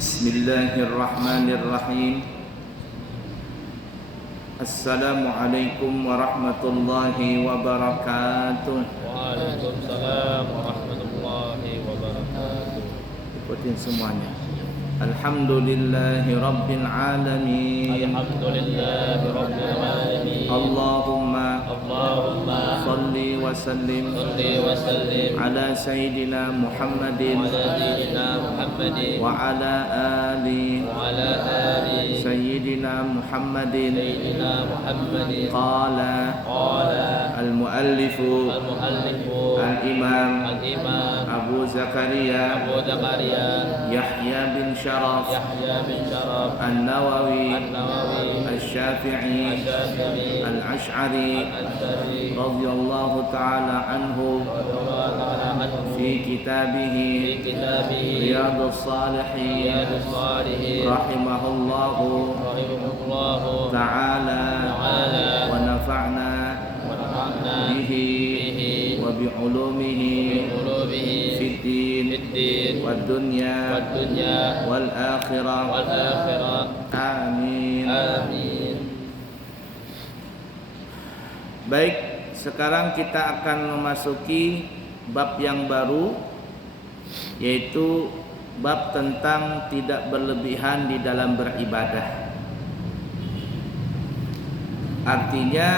Bismillahirrahmanirrahim. Assalamualaikum warahmatullahi wabarakatuh. Waalaikumsalam warahmatullahi wabarakatuh. Ikutin semuanya. Alhamdulillahi rabbil alamin. Alhamdulillahi rabbil alamin. Allahumma salli wa sallim ala sayyidina Muhammadin wa ala ali sayyidina Muhammadin. Qala al-muallifu al-imam Abu Zakaria Yahya bin Sharaf An-Nawawi Asy-Syafi'i Al-Ash'ari radhiyallahu ta'ala anhu fi kitabihi Riyadhus Shalihin rahimahullahu ta'ala wa nafa'na bihi wa bi ulumihi fid din wad dunya wal akhirah. Amin. Baik, sekarang kita akan memasuki bab yang baru, yaitu bab tentang tidak berlebihan di dalam beribadah. Artinya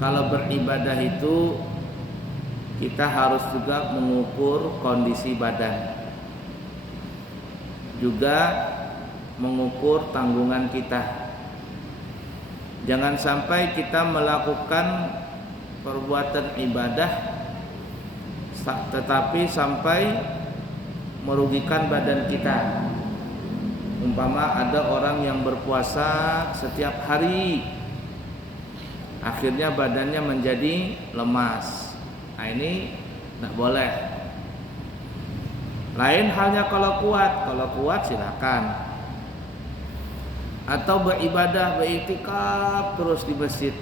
kalau beribadah itu kita harus juga mengukur kondisi badan, juga mengukur tanggungan kita. Jangan sampai kita melakukan perbuatan ibadah tetapi sampai merugikan badan kita. Umpama ada orang yang berpuasa setiap hari, akhirnya badannya menjadi lemas. Nah, ini tidak boleh. Lain halnya kalau kuat silakan. Atau beribadah, beriktikaf terus di masjid,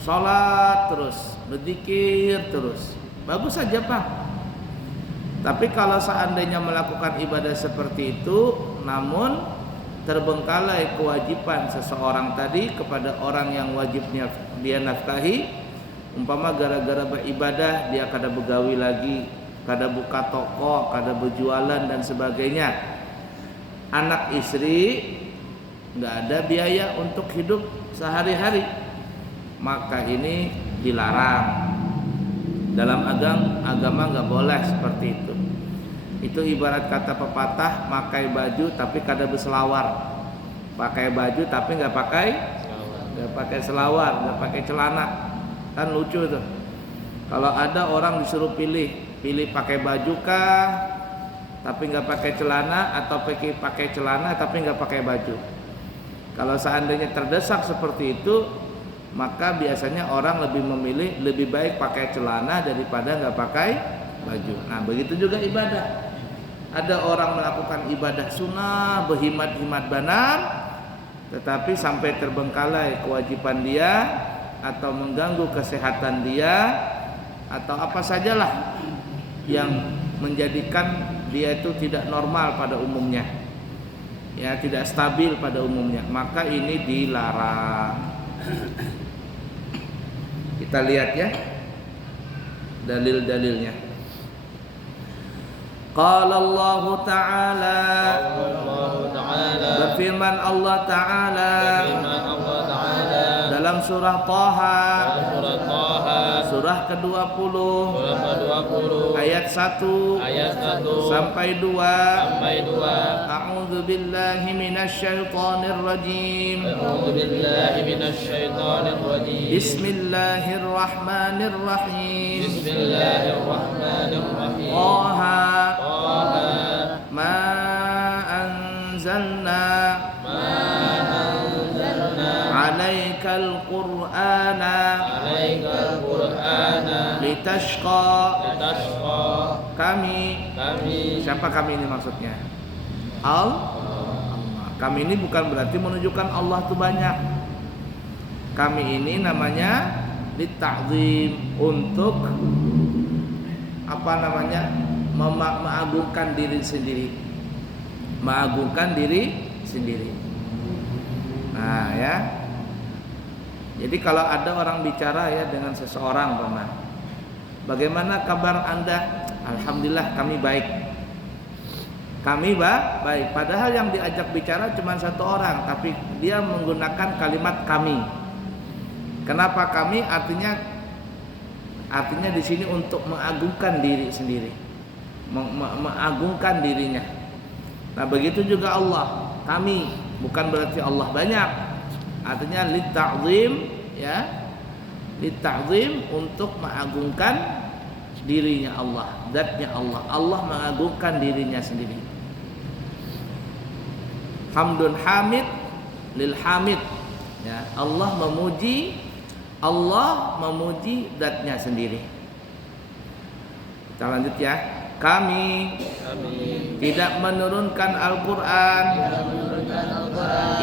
sholat terus, berzikir terus, bagus saja Pak. Tapi kalau seandainya melakukan ibadah seperti itu, namun terbengkalai kewajiban seseorang tadi kepada orang yang wajibnya dia nafkahi, umpama gara-gara beribadah dia kada begawi lagi, kada buka toko, kada berjualan dan sebagainya, anak istri nggak ada biaya untuk hidup sehari-hari, maka ini dilarang. Dalam agama nggak boleh seperti itu. Itu ibarat kata pepatah, pakai baju tapi kada berselawar, pakai baju tapi nggak pakai selawar, nggak pakai celana, kan lucu tuh. Kalau ada orang disuruh pilih pakai baju kah tapi nggak pakai celana, atau pakai celana tapi nggak pakai baju. Kalau seandainya terdesak seperti itu, maka biasanya orang lebih memilih lebih baik pakai celana daripada nggak pakai baju. Nah, begitu juga ibadah. Ada orang melakukan ibadah sunnah berhimat-himat banan, tetapi sampai terbengkalai kewajiban dia, atau mengganggu kesehatan dia, atau apa sajalah yang menjadikan dia itu tidak normal pada umumnya, ya, tidak stabil pada umumnya, maka ini dilarang. Kita lihat ya dalil-dalilnya. Qala Allah Ta'ala, berfirman Allah Ta'ala dalam surah Thaha, surah ke-20 ayat 1 sampai 2. A'udzu billahi minasyaitonir rajim. Bismillahirrahmanirrahim. Thaha ma anzalna alaikal qur'ana litashqa. Kami, siapa kami ini maksudnya? Allah. Kami ini bukan berarti menunjukkan Allah itu banyak. Kami ini namanya litta'zim, untuk mengagungkan diri sendiri. mengagungkan diri sendiri. Nah ya, jadi kalau ada orang bicara ya dengan seseorang, bagaimana kabar Anda? Alhamdulillah kami baik. Kami baik. Padahal yang diajak bicara cuma satu orang, tapi dia menggunakan kalimat kami. Kenapa kami? Artinya di sini untuk mengagungkan diri sendiri, mengagungkan dirinya. Nah begitu juga Allah, kami, bukan berarti Allah banyak. Artinya litta'zim, ya, litta'zim, untuk mengagungkan dirinya Allah, zatnya Allah. Allah mengagungkan dirinya sendiri. Hamdun hamid lil hamid, ya, Allah memuji zatnya sendiri. Kita lanjut ya. Kami tidak menurunkan Al-Quran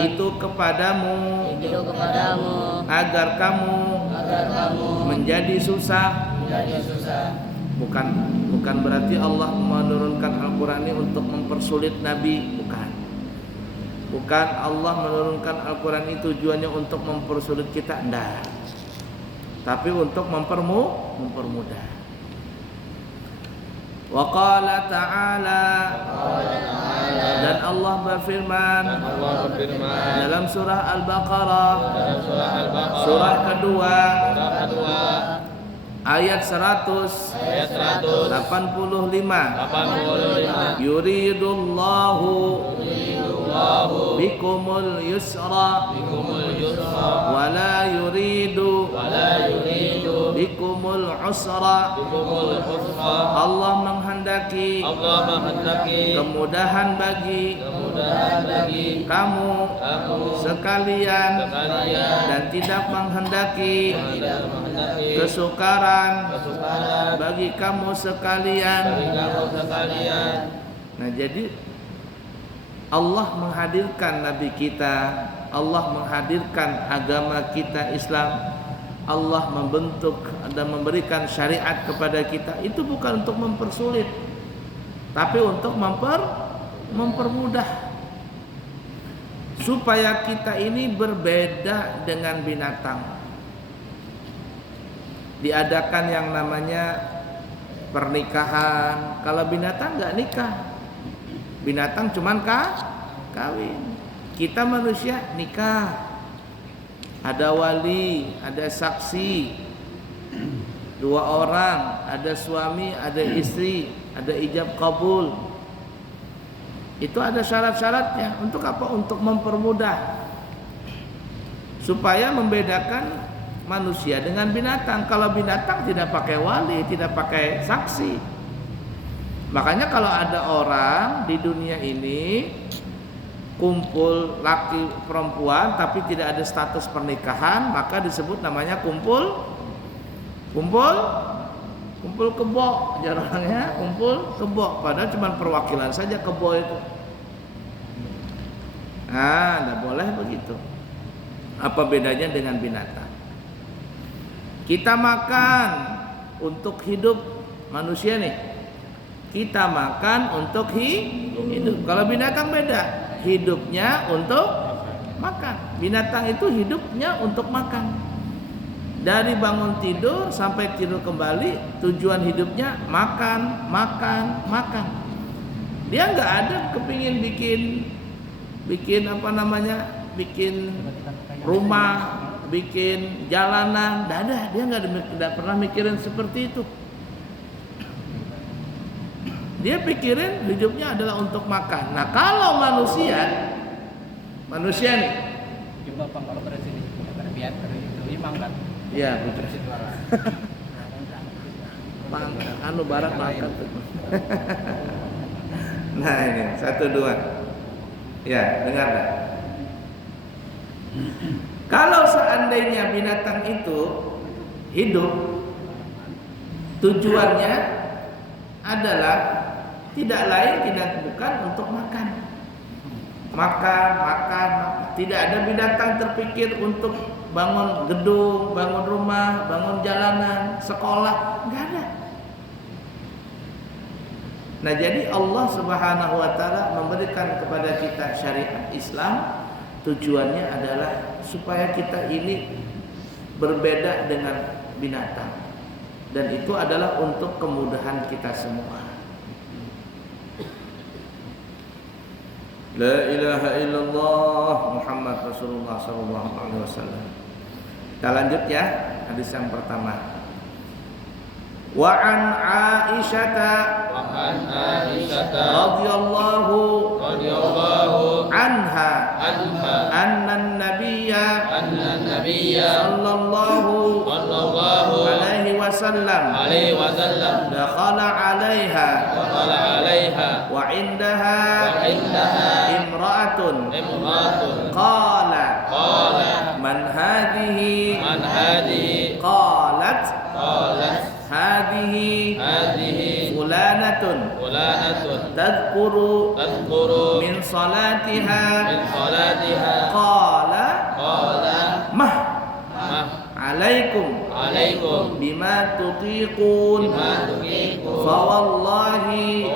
itu kepadamu agar kamu menjadi susah. Bukan berarti Allah menurunkan Al-Quran ini untuk mempersulit Nabi, bukan Allah menurunkan Al-Quran itu tujuannya untuk mempersulit kita, enggak, tapi untuk mempermudah. Wa qala ta'ala, dan Allah berfirman dalam surah Al-Baqarah, surah kedua ayat 185. Yuridullahu bikumul yusra wala yuridu bikumul usra. Allah menghendaki kemudahan bagi kamu sekalian dan tidak menghendaki kesukaran bagi kamu sekalian. Nah jadi Allah menghadirkan Nabi kita, Allah menghadirkan agama kita Islam, Allah membentuk dan memberikan syariat kepada kita, itu bukan untuk mempersulit, tapi untuk mempermudah, supaya kita ini berbeda dengan binatang. Diadakan yang namanya pernikahan. Kalau binatang nggak nikah, binatang cuman kawin. Kita manusia nikah, ada wali, ada saksi, 2 orang, ada suami, ada istri, ada ijab kabul. Itu ada syarat-syaratnya. Untuk apa? Untuk mempermudah, supaya membedakan manusia dengan binatang. Kalau binatang tidak pakai wali, tidak pakai saksi. Makanya kalau ada orang di dunia ini kumpul laki perempuan tapi tidak ada status pernikahan, maka disebut namanya kumpul kebo, jarangnya kumpul kebo, padahal cuma perwakilan saja kebo itu. Nah, tidak boleh begitu. Apa bedanya dengan binatang? Kita makan untuk hidup, manusia nih, kita makan untuk hidup. Kalau binatang beda, hidupnya untuk makan. Binatang itu hidupnya untuk makan. Dari bangun tidur sampai tidur kembali, tujuan hidupnya makan. Dia nggak ada kepingin bikin apa namanya, bikin rumah, bikin jalanan, nggak ada. Dia nggak pernah mikirin seperti itu. Dia pikirin hidupnya adalah untuk makan. Nah kalau manusia nih, coba Bang, kalau bersini biar mangkat. Iya betul. Anu barat mangkat. Nah ini 1, 2. Ya dengar dah. Kalau seandainya binatang itu hidup, tujuannya adalah tidak lain tidak bukan untuk makan. Tidak ada binatang terpikir untuk bangun gedung, bangun rumah, bangun jalanan, sekolah, enggak ada. Nah, jadi Allah Subhanahu wa taala memberikan kepada kita syariat Islam tujuannya adalah supaya kita ini berbeda dengan binatang. Dan itu adalah untuk kemudahan kita semua. La ilaha illallah Muhammad Rasulullah sallallahu alaihi wasallam. Kita lanjut ya, hadis yang pertama. Wa an Aisyah radhiyallahu anha anna an-nabiyya sallallahu alaihi wasallam dakhala 'alaiha wa 'indaha imra'atun qala man hadhihi qalat hadhihi fulanatun tadhkuru min salatiha qala mah alaikum bima tutiqun fa wallahi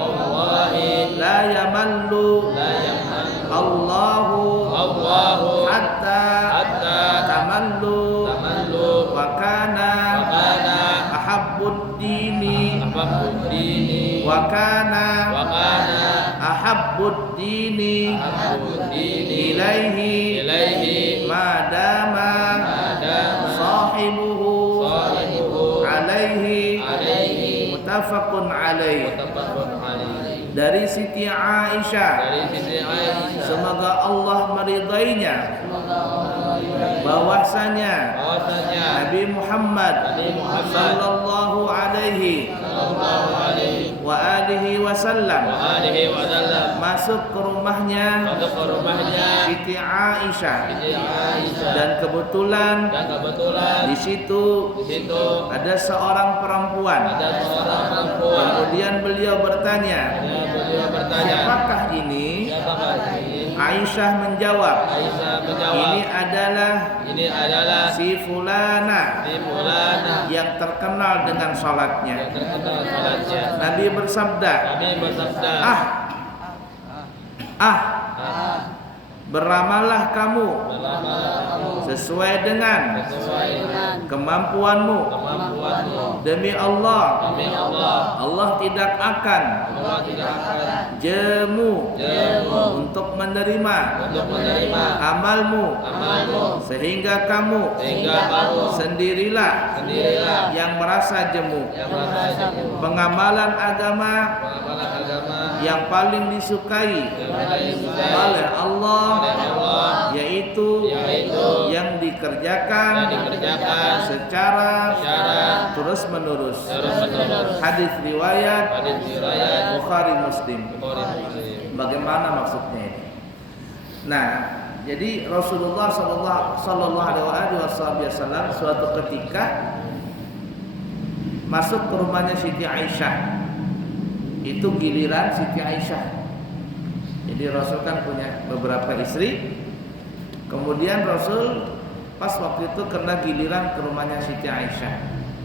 la yamallu Allahu hatta tamallu wa kana ahabbud dini wa kana ahabbud dini ilaihi madama sahibuhu alaihi muttafaqun alaihi. Dari Siti Aisyah, semoga Allah meridainya, bahwasanya Nabi Muhammad sallallahu alaihi wa alihi wasallam masuk ke rumahnya Siti Aisyah, dan kebetulan di situ ada seorang perempuan. Kemudian beliau bertanya, siapakah ini? Aisyah menjawab, ini adalah si fulana yang terkenal dengan salatnya. Nabi bersabda, beramallah kamu sesuai dengan kemampuanmu. Demi Allah, Allah tidak akan jemu untuk menerima amalmu, sehingga kamu sendirilah yang merasa jemu. Pengamalan agama yang paling disukai oleh Allah yaitu yang dikerjakan secara terus menerus. Hadis riwayat Bukhari Muslim. Bagaimana maksudnya ini? Nah, jadi Rasulullah sallallahu alaihi wasallam suatu ketika masuk ke rumahnya Siti Aisyah. Itu giliran Siti Aisyah. Jadi Rasul kan punya beberapa istri. Kemudian Rasul pas waktu itu kena giliran ke rumahnya Siti Aisyah.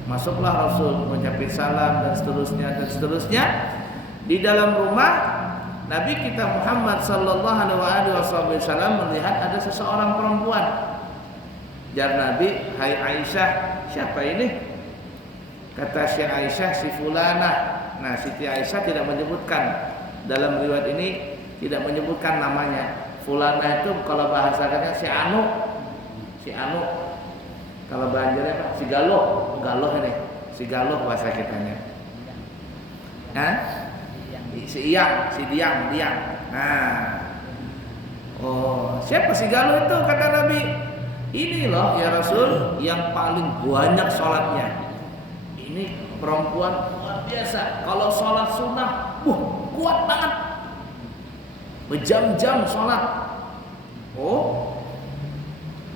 Masuklah Rasul mengucapkan salam dan seterusnya. Di dalam rumah Nabi kita Muhammad sallallahu alaihi wasallam melihat ada seseorang perempuan. Jar Nabi, "Hai Aisyah, siapa ini?" Kata si Aisyah, "Si fulana." Nah, Siti Aisyah tidak menyebutkan, dalam riwayat ini tidak menyebutkan namanya. Fulana itu kalau bahasa katanya si Anu. Kalau Banjarnya apa? Si Galoh ini. Si Galoh bahasa kitanya. Si Diang. Nah. Oh, siapa si Galoh itu? Kata Nabi. Ini loh ya Rasul yang paling banyak sholatnya. Ini perempuan luar biasa. Kalau sholat sunnah, kuat banget. Berjam-jam sholat. Oh,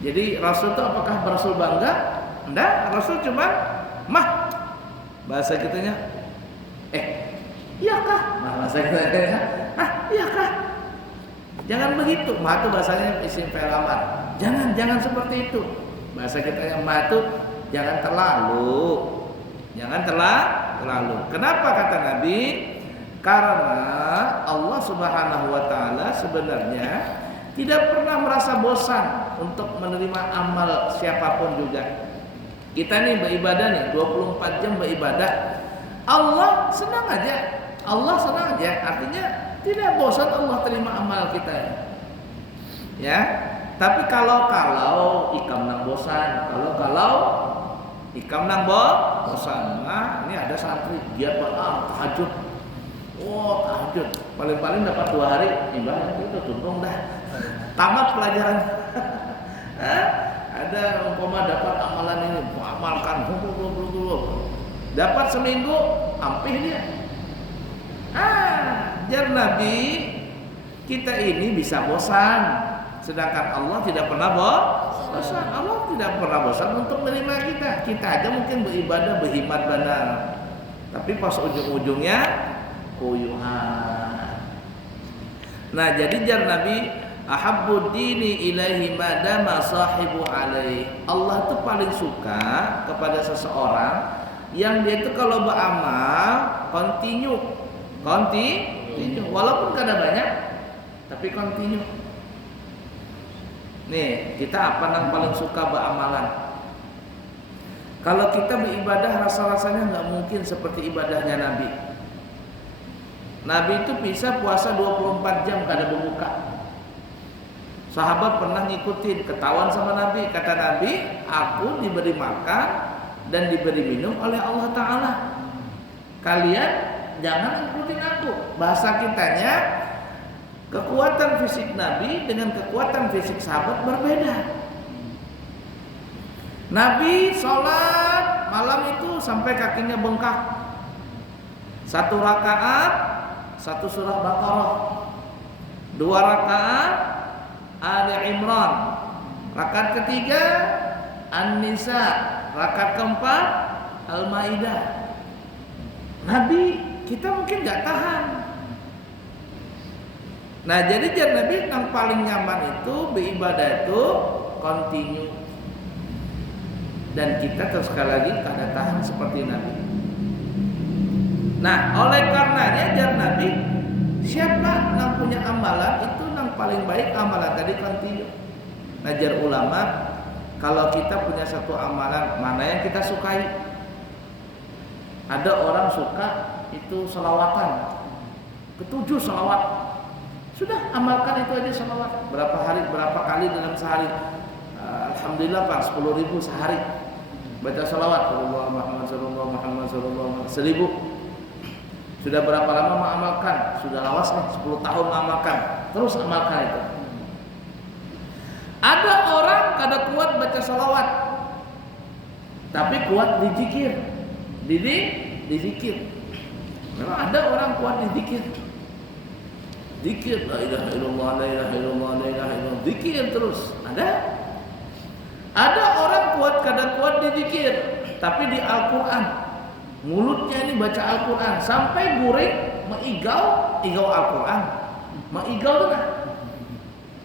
jadi Rasul itu apakah Rasul bangga? Enggak, Rasul cuma bahasa kitanya. Iyakah? Nah, bahasa kitanya. Iyakah? Jangan begitu. Itu bahasanya isim fi'il amar. Jangan seperti itu. Bahasa kitanya itu jangan terlalu. Kenapa kata Nabi? Karena Allah Subhanahu wa taala sebenarnya tidak pernah merasa bosan untuk menerima amal siapapun juga. Kita nih beribadah nih 24 jam beribadah. Allah senang aja. Allah senang aja. Artinya tidak bosan Allah terima amal kita. Ya. Tapi kalau ikam nang bosan, kalau ikam nang bosan. Nah, ini ada santri giat banget tahajud. Oh, tahajud. Paling-paling dapat 2 hari ibadah itu tuntung dah. Tamat pelajaran. Ada umpama dapat amalan ini, amalkan. Dapat seminggu, ampih dia. Jar Nabi, kita ini bisa bosan. Sedangkan Allah tidak pernah bosan. Allah tidak pernah bosan untuk menerima kita. Kita aja mungkin beribadah berhikmat benar, tapi pas ujung-ujungnya kuyuhan. Nah, jadi jar Nabi, ahabbud dini ilaihi madama sahibu alaih. Allah tuh paling suka kepada seseorang yang dia itu kalau beramal continue, walaupun kadang banyak, tapi continue. Nih, kita apa yang paling suka beramalan? Kalau kita beribadah rasa-rasanya nggak mungkin seperti ibadahnya Nabi. Nabi itu bisa puasa 24 jam kada berbuka. Sahabat pernah ngikutin, ketahuan sama Nabi. Kata Nabi, aku diberi makan dan diberi minum oleh Allah Ta'ala. Kalian jangan ikutin aku. Bahasa kitanya, kekuatan fisik Nabi dengan kekuatan fisik sahabat berbeda. Nabi sholat malam itu sampai kakinya bengkak. 1 rakaat 1 surah Baqarah, 2 rakaat Ali Imran, rakaat ketiga An-Nisa, rakaat keempat Al-Maidah. Nabi kita mungkin gak tahan. Nah, jadi jar Nabi yang paling nyaman itu beribadah itu continue. Dan kita terus sekali lagi kada tahan seperti Nabi. Nah, oleh karenanya jar Nabi, siapa yang punya amalan itu yang paling baik amalan tadi continue. Nah, jar ulama, kalau kita punya satu amalan, mana yang kita sukai? Ada orang suka itu selawatan, ke-7 selawat. Sudah, amalkan itu aja salawat. Berapa kali dalam sehari? Alhamdulillah Pak, 10.000 sehari. Baca salawat, Sallallahu Muhammad Sallallahu Muhammad Sallallahu 1000. Sudah berapa lama mengamalkan? Sudah lawas nih, 10 tahun mengamalkan. Terus amalkan itu. Ada orang kada kuat baca salawat, tapi kuat di zikir. Di zikir. Memang ada orang kuat di zikir. Zikir la ilaha illallah, la ilaha illallah, la ilaha illallah. Zikir terus. Ada orang kuat di zikir, tapi di Al-Qur'an. Mulutnya ini baca Al-Qur'an sampai guring mengigau Al-Qur'an. Mengigau tuh kan.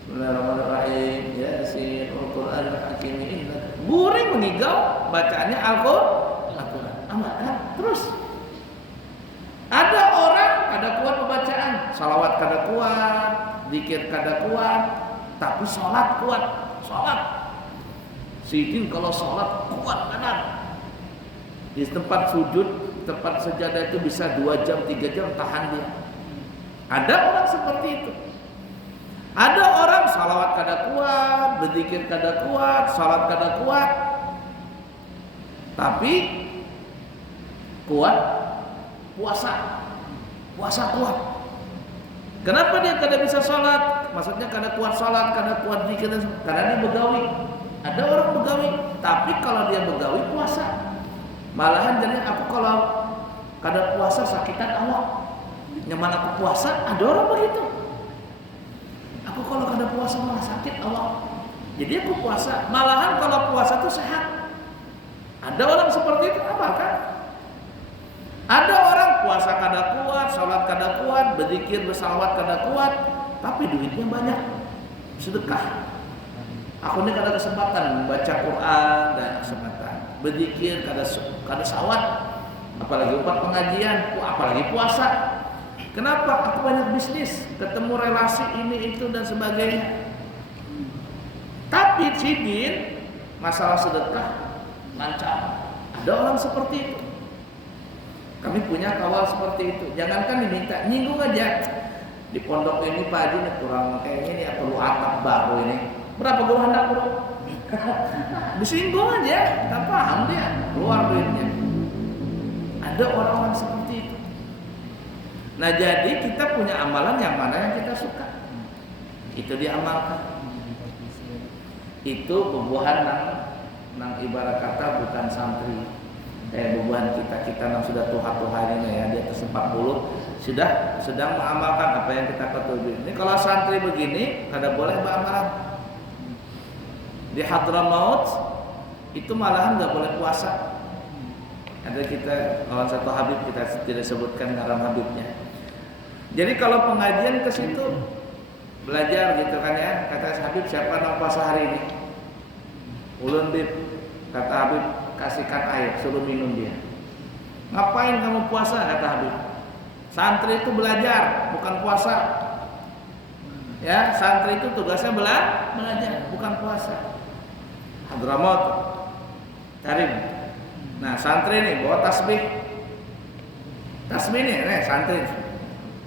Bismillahirrahmanirrahim. Yasin Al-Qur'an Al-Hakim. Guring mengigau bacaannya Al-Qur'an. Amalkan terus. Ada orang kada kuat pembacaan, salawat kada kuat, zikir kada kuat, tapi sholat kuat. Sholat, sidin kalau sholat kuat benar. Di tempat sujud, tempat sejadah itu bisa 2 jam, 3 jam tahan dia. Ada orang seperti itu. Ada orang salawat kada kuat, berzikir kada kuat, sholat kada kuat, tapi kuat puasa kuat. Kenapa dia kada bisa sholat? Maksudnya kada kuat sholat, kada kuat zikir, karena dia begawi. Ada orang begawi, tapi kalau dia begawi puasa. Malahan jadi aku kalau kada puasa sakitan awak. Nyaman aku puasa, ada orang begitu. Aku kalau kada puasa malah sakit awak. Jadi aku puasa. Malahan kalau puasa itu sehat. Ada orang seperti itu, apa kan? Ada orang puasa kada kuat, sholat kada kuat, berzikir bersalawat kada kuat, tapi duitnya banyak, sedekah. Aku ini kada kesempatan membaca Quran, dan kesempatan berzikir kada sawat, apalagi 4 pengajian, apalagi puasa. Kenapa? Aku banyak bisnis, ketemu relasi ini itu dan sebagainya. Tapi sidin masalah sedekah lancar. Ada orang seperti itu. Kami punya kawal seperti itu. Jangankan diminta, nyinggung aja. Di pondok ini Pak Haji kurang kayaknya ini perlu atap baru ini. Berapa guru hendak bro? Disinggung aja, tak paham dia, keluar duitnya. Ada orang-orang seperti itu. Nah jadi kita punya amalan yang mana yang kita suka, itu diamalkan. Itu bubuhan nang ibarat kata bukan santri. Bubuhan kita nang sudah tuha-tuha ini ya, di atas 40 sudah sedang mengamalkan apa yang kita ketahui. Ini kalau santri begini, kada boleh beramalan. Di Hadramaut itu malahan nggak boleh puasa. Ada kita kawan satu Habib, kita tidak sebutkan ngaran Habibnya. Jadi kalau pengajian ke situ belajar gitu kan ya, kata Habib siapa yang puasa hari ini? Ulun Bib, kata Habib kasihkan air, suruh minum dia. Ngapain kamu puasa? Kata Habib. Santri itu belajar, bukan puasa. Ya, santri itu tugasnya belajar, bukan puasa. Hadramaut, Karim. Nah, santri nih bawa tasbih. Tasbih nih, santri.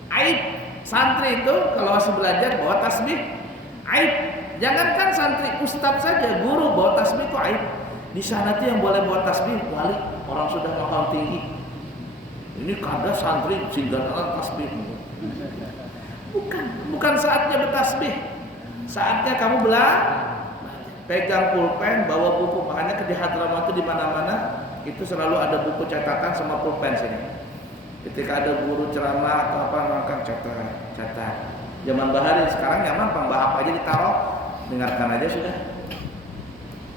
Aib, santri itu kalau masih belajar bawa tasbih, aib. Jangankan santri, ustadz saja, guru bawa tasbih itu aib. Di sana tuh yang boleh bawa tasbih wali, orang sudah makam tinggi. Ini kada santri singgalan tasbih. Bukan saatnya bertasbih. Saatnya kamu pegang pulpen, bawa buku. Makanya di Hadramaut itu di mana-mana itu selalu ada buku catatan sama pulpen sini. Ketika ada guru ceramah atau apa ngangkat catat. Zaman bahari, sekarang nyaman pembahap aja ditaruh, dengarkan aja sudah.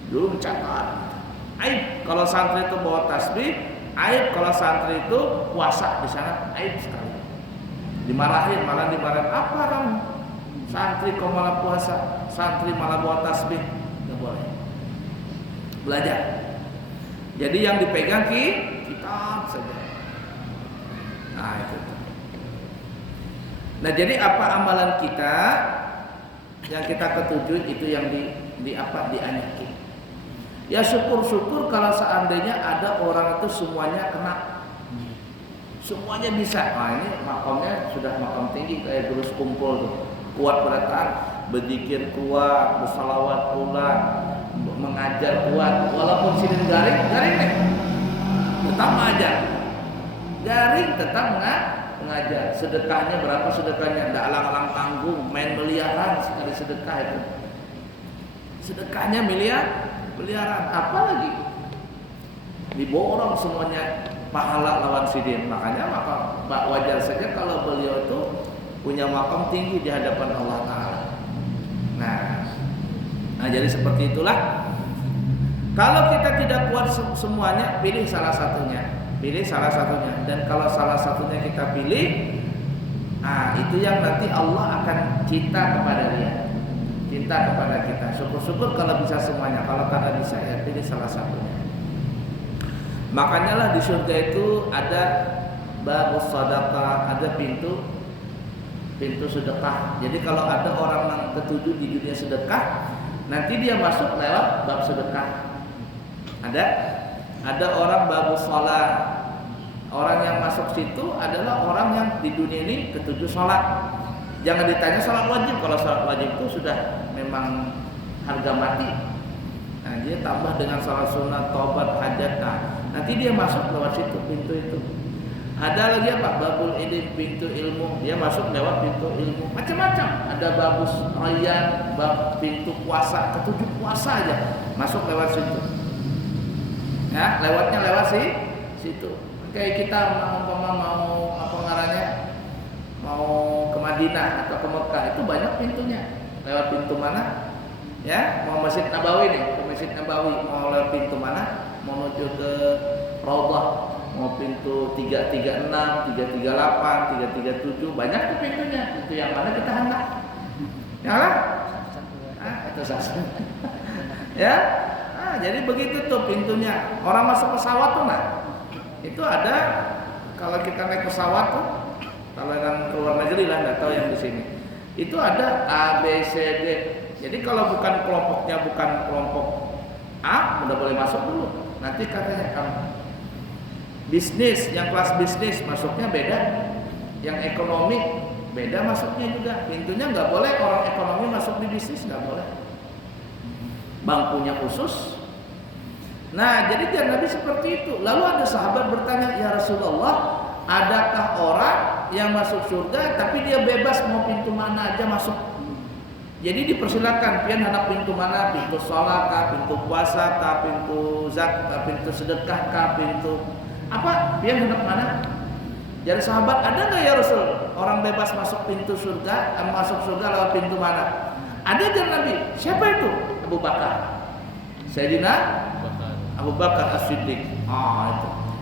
Dulu mencatat. Aib kalau santri itu bawa tasbih, aib kalau santri itu puasa di sana, aib sekali. Dimarahin, malah dimarahin. Apa kamu? Santri kok malah puasa, santri malah bawa tasbih, nggak boleh. Belajar. Jadi yang dipegang kitab saja. Nah itu. Nah jadi apa amalan kita yang kita ketujuh itu yang dianyaki. Ya syukur-syukur kalau seandainya ada orang itu semuanya kena, semuanya bisa. Nah ini makamnya sudah makam tinggi kayak terus kumpul tuh. Kuat berataan, berzikir kuat, bersalawat kuat, mengajar kuat. Walaupun sinin garing nih, tetap mengajar. Garing tetap mengajar. Sedekahnya berapa sedekahnya? Nggak alang-alang tanggung, main miliaran sekali sedekah itu. Sedekahnya miliaran, apa lagi? Diborong semuanya pahala lawan sidin. Makanya wajar saja kalau beliau itu punya makam tinggi di hadapan Allah Ta'ala. Nah jadi seperti itulah. Kalau kita tidak kuat semuanya, pilih salah satunya. Dan kalau salah satunya kita pilih, itu yang nanti Allah akan cinta kepada dia, cinta kepada kita. Syukur-syukur kalau bisa semuanya. Kalau tidak bisa ya pilih salah satunya. Makanya lah di surga itu ada babus sadaqah, ada pintu sedekah. Jadi kalau ada orang yang ketujuh di dunia sedekah, nanti dia masuk lewat bab sedekah. Ada orang babus sholat. Orang yang masuk situ adalah orang yang di dunia ini ketujuh sholat. Jangan ditanya sholat wajib. Kalau sholat wajib itu sudah memang harga mati. Nah dia tambah dengan sholat sunat, taubat, hajat. Nanti dia masuk lewat situ, pintu itu. Ada lagi apa? Babul ilm, pintu ilmu. Dia masuk lewat pintu ilmu. Macam-macam. Ada babus rayyan, bab pintu puasa. Ketujuh puasa aja masuk lewat situ. Ya, lewatnya lewat situ. Kayak kita mau mau ke Madinah atau ke Mekah itu banyak pintunya. Lewat pintu mana? Ya, mau Masjid Nabawi nih, ke Masjid Nabawi mau lewat pintu mana? Mau menuju ke Raudhah, mau pintu 336, 338, 337, banyak tuh pintunya. Itu yang mana kita hendak? Ya lah? Itu satu. Ya? Jadi begitu tuh pintunya. Orang masuk pesawat tuh itu ada, kalau kita naik pesawat tuh Kalau yang ke luar negeri lah, nggak tahu yang di sini. Itu ada A, B, C, D. Jadi kalau bukan kelompoknya bukan kelompok A, udah boleh masuk dulu. Nanti katanya kamu bisnis, yang kelas bisnis masuknya beda, yang ekonomi beda masuknya juga. Pintunya nggak boleh orang ekonomi masuk di bisnis, nggak boleh. Bangkunya khusus. Nah, jadi dia Nabi seperti itu. Lalu ada sahabat bertanya, ya Rasulullah, adakah orang yang masuk surga tapi dia bebas mau pintu mana aja masuk? Jadi dipersilakan, pian hendak pintu mana, pintu sholat kah, pintu puasa kah, pintu zakat, pintu sedekah kah, pintu apa, pian hendak mana? Jadi sahabat, ada nggak ya Rasul orang bebas masuk pintu surga, masuk surga lewat pintu mana? Ada jangan Nabi. Siapa itu? Abu Bakar. Sayyidina Abu Bakar As-Siddiq.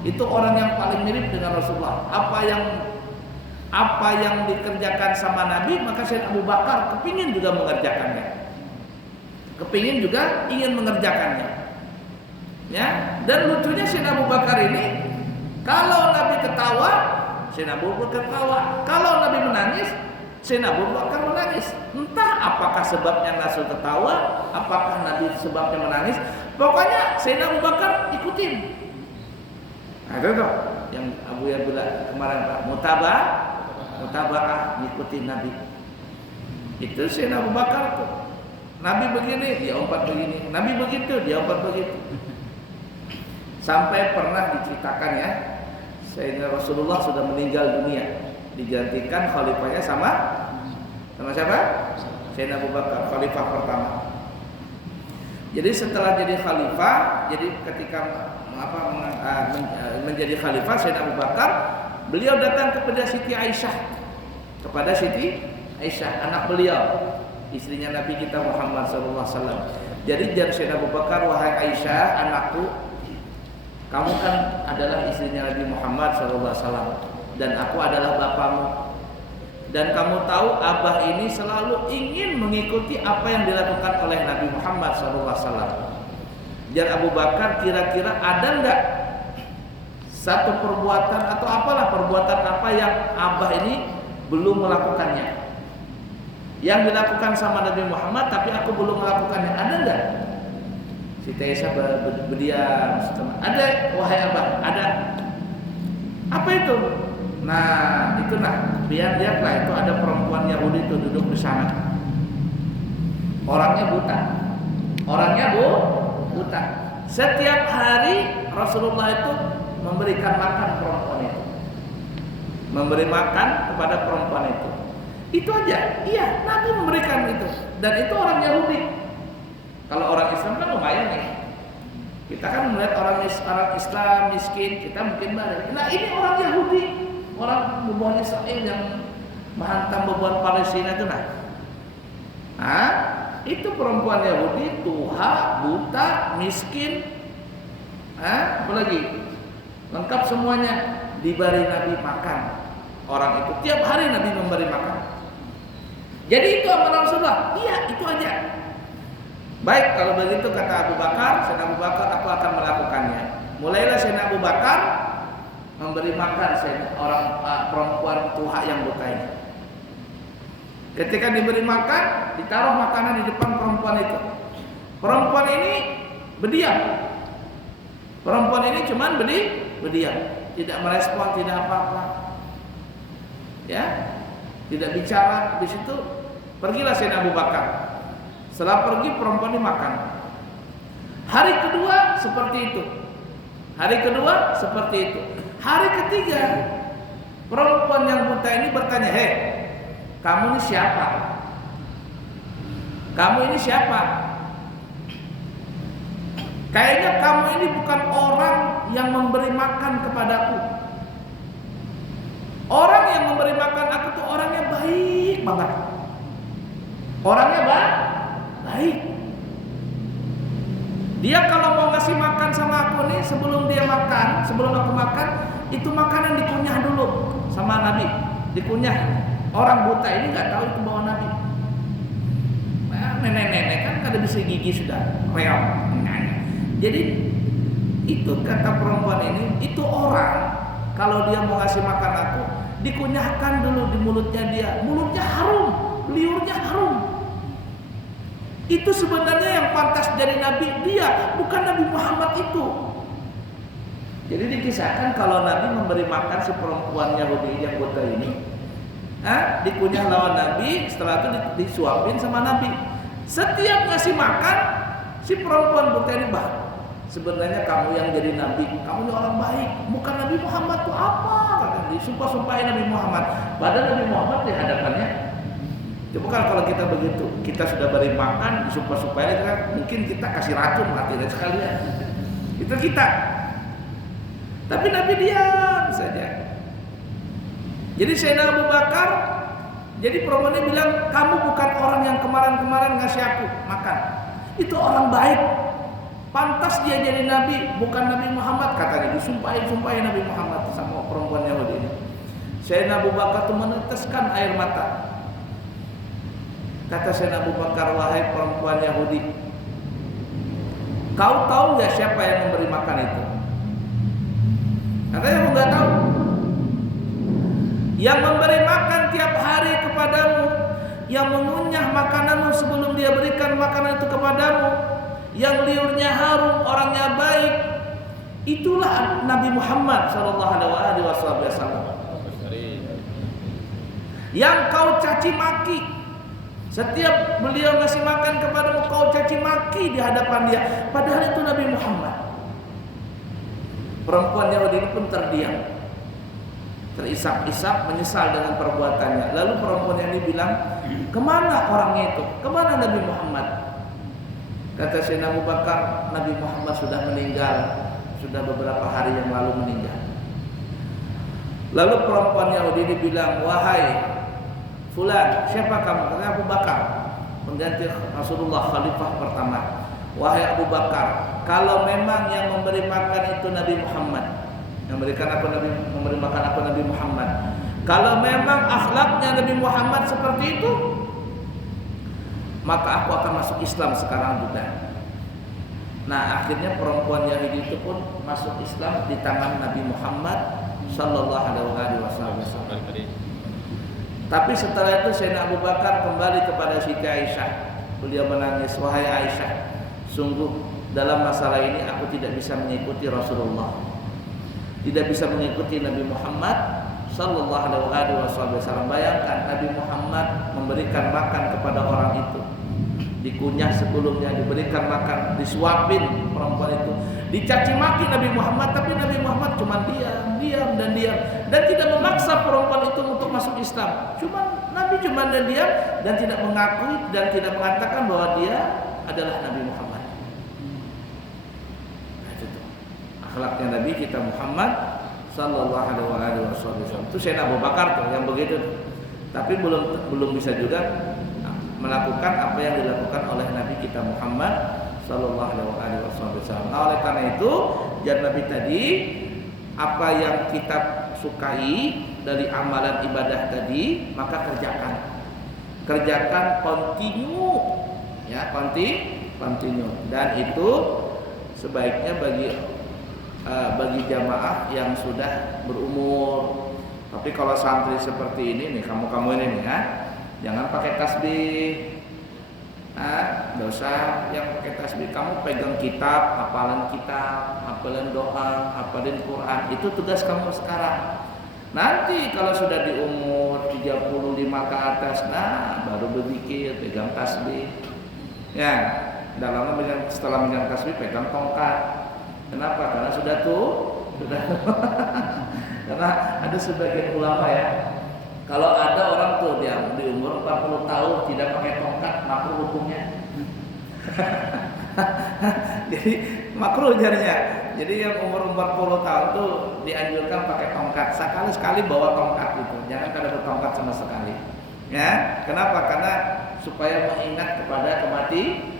Itu orang yang paling mirip dengan Rasulullah. Apa yang dikerjakan sama Nabi, maka Sayyidina Abu Bakar kepingin juga mengerjakannya. Kepingin juga ingin mengerjakannya. Ya, dan lucunya Sayyidina Abu Bakar ini, kalau Nabi ketawa, Sayyidina Abu Bakar ketawa. Kalau Nabi menangis, Sayyidina Abu Bakar menangis. Entah apakah sebabnya Rasul ketawa, apakah Nabi sebabnya menangis. Pokoknya Sayyidina Abu Bakar ikutin. Nah, itu tuh yang Abu ya bilang kemarin Pak, mutaba'ah ngikutin Nabi. Itu Sayyidina Abu Bakar tuh. Nabi begini, dia umpat begini. Nabi begitu, dia umpat begitu. Sampai pernah diceritakan ya, Sayyidina Rasulullah sudah meninggal dunia, digantikan khalifahnya sama siapa? Sayyidina Abu Bakar, khalifah pertama. Jadi setelah jadi khalifah, jadi ketika menjadi khalifah Sayyidina Abu Bakar, beliau datang kepada Siti Aisyah, anak beliau, istrinya Nabi kita Muhammad SAW. Jadi jawab Sayyidina Abu Bakar, wahai Aisyah, anakku, kamu kan adalah istrinya Nabi Muhammad SAW dan aku adalah bapakmu. Dan kamu tahu abah ini selalu ingin mengikuti apa yang dilakukan oleh Nabi Muhammad SAW. Jar Abu Bakar, kira-kira ada enggak satu perbuatan atau apalah perbuatan apa yang abah ini belum melakukannya, yang dilakukan sama Nabi Muhammad tapi aku belum melakukannya, ada enggak? Siti Aisyah berdiam. Ada, wahai abah, ada. Apa itu? Nah, itu lihatlah itu ada perempuan Yahudi itu duduk di sana. Orangnya buta. Buta. Setiap hari Rasulullah itu memberikan makan perempuan itu. Memberi makan kepada perempuan itu. Itu aja. Iya, Nabi memberikan itu. Dan itu orang Yahudi. Kalau orang Islam kan lumayan nih. Kita kan melihat orang Islam miskin, kita mungkin balik. Nah, ini orang Yahudi. Orang bebuan Israel yang menghantam bebuan Palestina itu itu perempuan Yahudi, tuha, buta, miskin, apalagi lengkap semuanya, diberi Nabi makan. Orang itu tiap hari Nabi memberi makan. Jadi itu amalan Rasulullah. Iya, itu aja. Baik, kalau begitu kata Abu Bakar, Sayyidina Abu Bakar, aku akan melakukannya. Mulailah Sayyidina Abu Bakar memberi makan orang perempuan tuha yang buta ini. Ketika diberi makan, ditaruh makanan di depan perempuan itu. Perempuan ini berdiam. Perempuan ini cuman berdiam, tidak merespon, tidak apa-apa. Ya, tidak bicara. Di situ pergilah Sayyidina Abu Bakar. Setelah pergi, perempuan ini makan. Hari kedua seperti itu. Hari ketiga, perempuan yang buta ini bertanya, "Hei, kamu ini siapa? Kayaknya kamu ini bukan orang yang memberi makan kepadaku. Orang yang memberi makan aku tuh orangnya baik banget. Orangnya baik. Dia kalau mau ngasih makan sama aku nih, sebelum aku makan, itu makanan dikunyah dulu sama Nabi. Dikunyah. Orang buta ini nggak tahu itu bawa Nabi. Nenek-nenek kan kada bisa gigi sudah reok. Jadi itu kata perempuan ini, itu orang kalau dia mau ngasih makan aku, dikunyahkan dulu di mulutnya dia. Mulutnya harum, liurnya harum. Itu sebenarnya yang pantas jadi nabi dia, bukan Nabi Muhammad itu. Jadi dikisahkan kalau Nabi memberi makan si perempuan Yahudi yang buta ini, dikunyah lawan Nabi, setelah itu disuapin sama Nabi. Setiap ngasih makan, si perempuan buta ini sebenarnya kamu yang jadi Nabi, kamu ini orang baik, bukan Nabi Muhammad tuh apa? Kata disumpah-sumpahin Nabi Muhammad. Padahal Nabi Muhammad di hadapannya. Coba kalau kita begitu, kita sudah beri makan, disumpah-sumpahin kan, mungkin kita kasih racun mati dan sekalian. Itu kita. Tapi Nabi diam saja. Jadi Sayyidina Abu Bakar, jadi perempuan ini bilang, kamu bukan orang yang kemarin-kemarin ngasih aku makan. Itu orang baik. Pantas dia jadi Nabi, bukan Nabi Muhammad, katanya. Disumpahin Nabi Muhammad sama perempuan Yahudi ini. Sayyidina Abu Bakar itu meneteskan air mata. Kata Sayyidina Abu Bakar, wahai perempuan Yahudi, kau tahu nggak siapa yang memberi makan itu? Katanya aku nggak tahu. Yang memberi makan tiap hari kepadamu, yang mengunyah makananmu sebelum dia berikan makanan itu kepadamu, yang liurnya harum, orangnya baik, itulah Nabi Muhammad SAW. Yang kau caci maki, setiap beliau ngasih makan kepadamu kau caci maki di hadapan dia, padahal itu Nabi Muhammad. Perempuan Yahudi ini pun terdiam, terisak-isak, menyesal dengan perbuatannya. Lalu perempuan ini bilang, kemana orangnya itu? Kemana Nabi Muhammad? Kata Sayyidina Abu Bakar, Nabi Muhammad sudah meninggal, sudah beberapa hari yang lalu meninggal. Lalu perempuan Yahudi ini bilang, wahai fulan, siapa kamu? Kata Abu Bakar, pengganti Rasulullah, khalifah pertama. Wahai Abu Bakar, kalau memang yang memberi makan itu Nabi Muhammad, yang memberikan aku memberi makan aku Nabi Muhammad, kalau memang akhlaknya Nabi Muhammad seperti itu, maka aku akan masuk Islam sekarang juga. Nah, akhirnya perempuan Yahudi itu pun masuk Islam di tangan Nabi Muhammad sallallahu alaihi wasallam. Tapi setelah itu Sayyidina Abu Bakar kembali kepada Siti Aisyah. Beliau menangis, wahai Aisyah, sungguh dalam masalah ini aku tidak bisa mengikuti Rasulullah, tidak bisa mengikuti Nabi Muhammad sallallahu alaihi wasallam. Bayangkan Nabi Muhammad memberikan makan kepada orang itu, dikunyah sebelumnya, diberikan makan, disuapin perempuan itu, dicaci maki Nabi Muhammad, tapi Nabi Muhammad cuma diam dan tidak memaksa perempuan itu untuk masuk Islam. Nabi cuma diam dan tidak mengakui dan tidak mengatakan bahwa dia adalah Nabi Muhammad. Nah, itu akhlaknya Nabi kita Muhammad sallallahu alaihi wasallam. Itu Sayyidina Abu Bakar tuh yang begitu. Tapi belum bisa juga melakukan apa yang dilakukan oleh Nabi kita Muhammad sallallahu alaihi wasallam. Nah, oleh karena itu, jar Nabi tadi, apa yang kita sukai dari amalan ibadah tadi, maka kerjakan kontinu, ya, kontinu. Dan itu sebaiknya bagi jamaah yang sudah berumur. Tapi kalau santri seperti ini nih, kamu ini nih, ya, jangan pakai tasbih. Dosa yang pakai tasbih, kamu pegang kitab, hafalan doa, hafalin Quran, itu tugas kamu sekarang. Nanti kalau sudah di umur 35 ke atas, nah baru berzikir, pegang tasbih. Ya, setelah megang tasbih pegang tongkat. Kenapa? Karena sudah karena ada sebagian ulama, ya, kalau ada orang tuh dia di umur 40 tahun tidak pakai tongkat, makruh hukumnya. Jadi makruh jadinya. Jadi yang umur 40 tahun tuh dianjurkan pakai tongkat. Sekali-sekali bawa tongkat gitu. Jangan kada bertongkat sama sekali. Ya, kenapa? Karena supaya mengingat kepada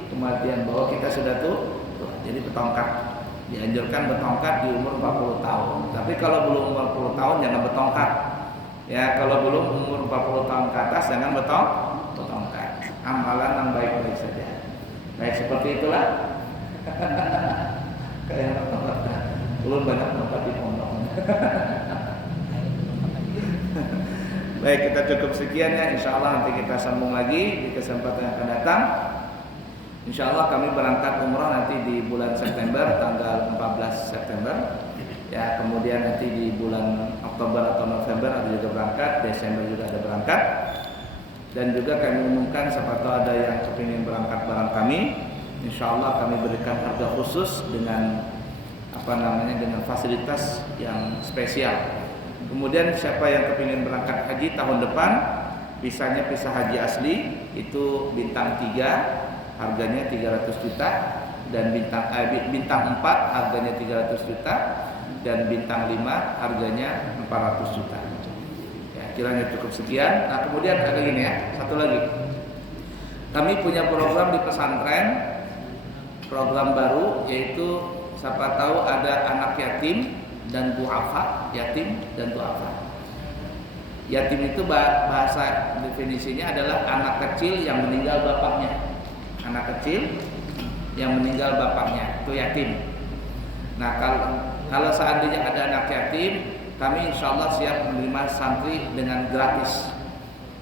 kematian bahwa kita sudah tuh. Jadi bertongkat. Dianjurkan bertongkat di umur 40 tahun. Tapi kalau belum umur 40 tahun jangan bertongkat. Ya, kalau belum umur 40 tahun ke atas jangan bertongkat. Amalan yang baik-baik saja. Baik, seperti itulah. Kayak bertongkat. Belum banyak tempat di pondok. Baik, kita cukup sekian ya. Insya Allah nanti kita sambung lagi di kesempatan yang akan datang. Insya Allah kami berangkat umrah nanti di bulan September, tanggal 14 September. Ya, kemudian nanti di bulan Oktober atau November ada juga berangkat, Desember juga ada berangkat. Dan juga kami umumkan siapa tahu ada yang kepingin berangkat bareng kami. Insya Allah kami berikan harga khusus dengan dengan fasilitas yang spesial. Kemudian siapa yang kepingin berangkat haji tahun depan, visanya visa haji asli itu bintang 3 harganya 300 juta dan bintang 4 harganya 300 juta dan bintang 5 harganya 400 juta. Ya, kiranya cukup sekian. Nah, kemudian ada gini ya, satu lagi. Kami punya program di pesantren, program baru yaitu siapa tahu ada anak yatim dan duafa, yatim dan duafa. Yatim itu bahasa definisinya adalah anak kecil yang meninggal bapaknya. Anak kecil yang meninggal bapaknya itu yatim. Nah, kalau seandainya ada anak yatim, kami insya Allah siap menerima santri dengan gratis.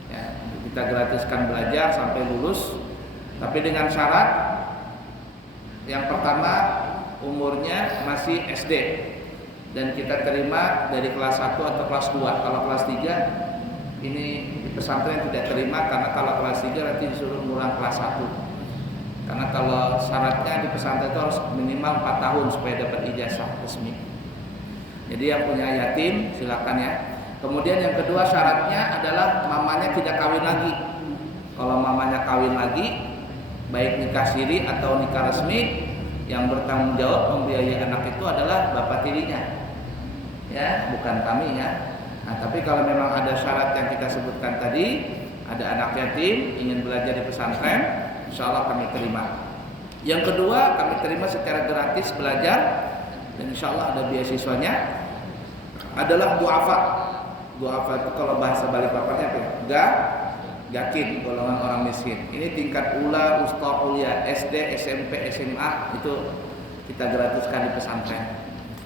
Ya, kita gratiskan belajar sampai lulus, tapi dengan syarat yang pertama umurnya masih SD. Dan kita terima dari kelas 1 atau kelas 2. Kalau kelas 3 ini di pesantren tidak terima, karena kalau kelas 3 nanti disuruh ngulang kelas 1. Karena kalau syaratnya di pesantren itu harus minimal 4 tahun supaya dapat ijazah resmi. Jadi yang punya yatim silakan ya. Kemudian yang kedua syaratnya adalah mamanya tidak kawin lagi. Kalau mamanya kawin lagi, baik nikah siri atau nikah resmi, yang bertanggung jawab membiayai anak itu adalah bapak tirinya. Ya, bukan kami ya. Nah, tapi kalau memang ada syarat yang kita sebutkan tadi, ada anak yatim ingin belajar di pesantren, insya Allah kami terima. Yang kedua, kami terima secara gratis belajar dan insya Allah ada beasiswanya. Adalah duafa. Duafa itu kalau bahasa Balikpapannya apa ya? Gakin, golongan orang miskin. Ini tingkat ula, usta, kuliah, SD, SMP, SMA itu kita gratiskan di pesantren.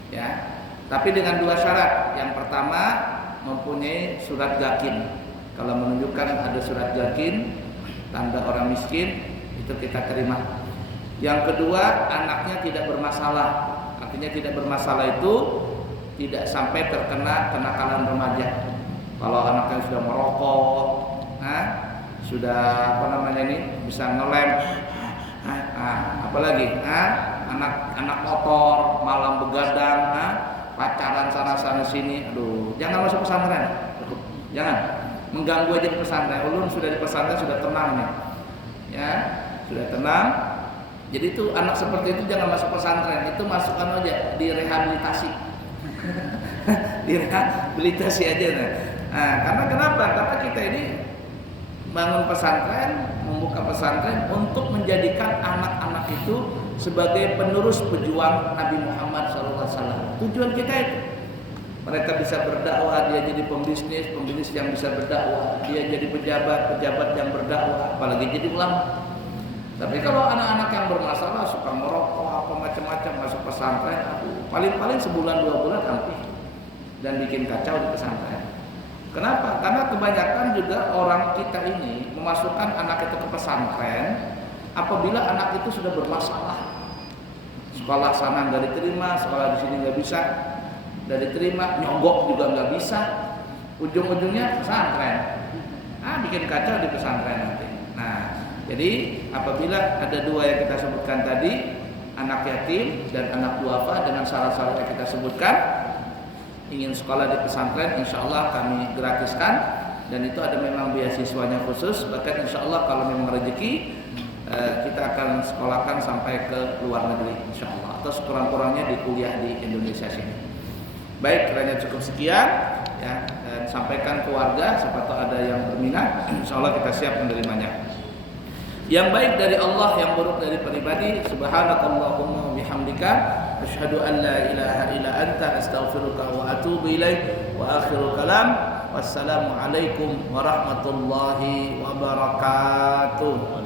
Ya. Tapi dengan 2 syarat. Yang pertama mempunyai surat gakin. Kalau menunjukkan ada surat gakin, tanda orang miskin, itu kita terima. Yang kedua, anaknya tidak bermasalah. Artinya tidak bermasalah itu tidak sampai terkena kenakalan remaja. Kalau anaknya sudah merokok, sudah bisa ngelem, apalagi anak motor, malam begadang, pacaran sana sini, aduh, jangan masuk pesantren, jangan mengganggu aja di pesantren. Ulun sudah di pesantren sudah tenang nih, ya sudah tenang. Jadi itu anak seperti itu jangan masuk pesantren, itu masukkan aja direhabilitasi, direhabilitasi aja. Nah, karena kenapa? Karena kita ini bangun pesantren, membuka pesantren untuk menjadikan anak-anak itu sebagai penerus pejuang Nabi Muhammad SAW. Tujuan kita itu mereka bisa berdakwah, dia jadi pembisnis yang bisa berdakwah, dia jadi pejabat yang berdakwah, apalagi jadi ulama. Tapi kalau anak-anak yang bermasalah suka merokok apa macam-macam masuk pesantren, paling sebulan 2 bulan hampir dan bikin kacau di pesantren. Kenapa? Karena kebanyakan juga orang kita ini memasukkan anak itu ke pesantren apabila anak itu sudah bermasalah. Sekolah sana nggak diterima, sekolah di sini nggak bisa, nggak diterima, nyogok juga nggak bisa, ujung-ujungnya pesantren. Bikin kacau di pesantren nanti. Nah, jadi apabila ada 2 yang kita sebutkan tadi, anak yatim dan anak duafa dengan syarat-syarat yang kita sebutkan, ingin sekolah di pesantren, insya Allah kami gratiskan dan itu ada memang beasiswanya khusus. Bahkan insya Allah kalau memang rezeki kita akan sekolahkan sampai ke luar negeri insya Allah, atau sekurang-kurangnya di kuliah di Indonesia sini. Baik, kiranya cukup sekian ya, dan sampaikan ke warga siapa tahu ada yang berminat, insya Allah kita siap menerimanya. Yang baik dari Allah, yang buruk dari pribadi. Subhanakallahumma bihamdika asyhadu an la ilaha illa anta astaghfiruka wa atubu ilaik. Wa akhiru kalam, wassalamu alaikum warahmatullahi wabarakatuh.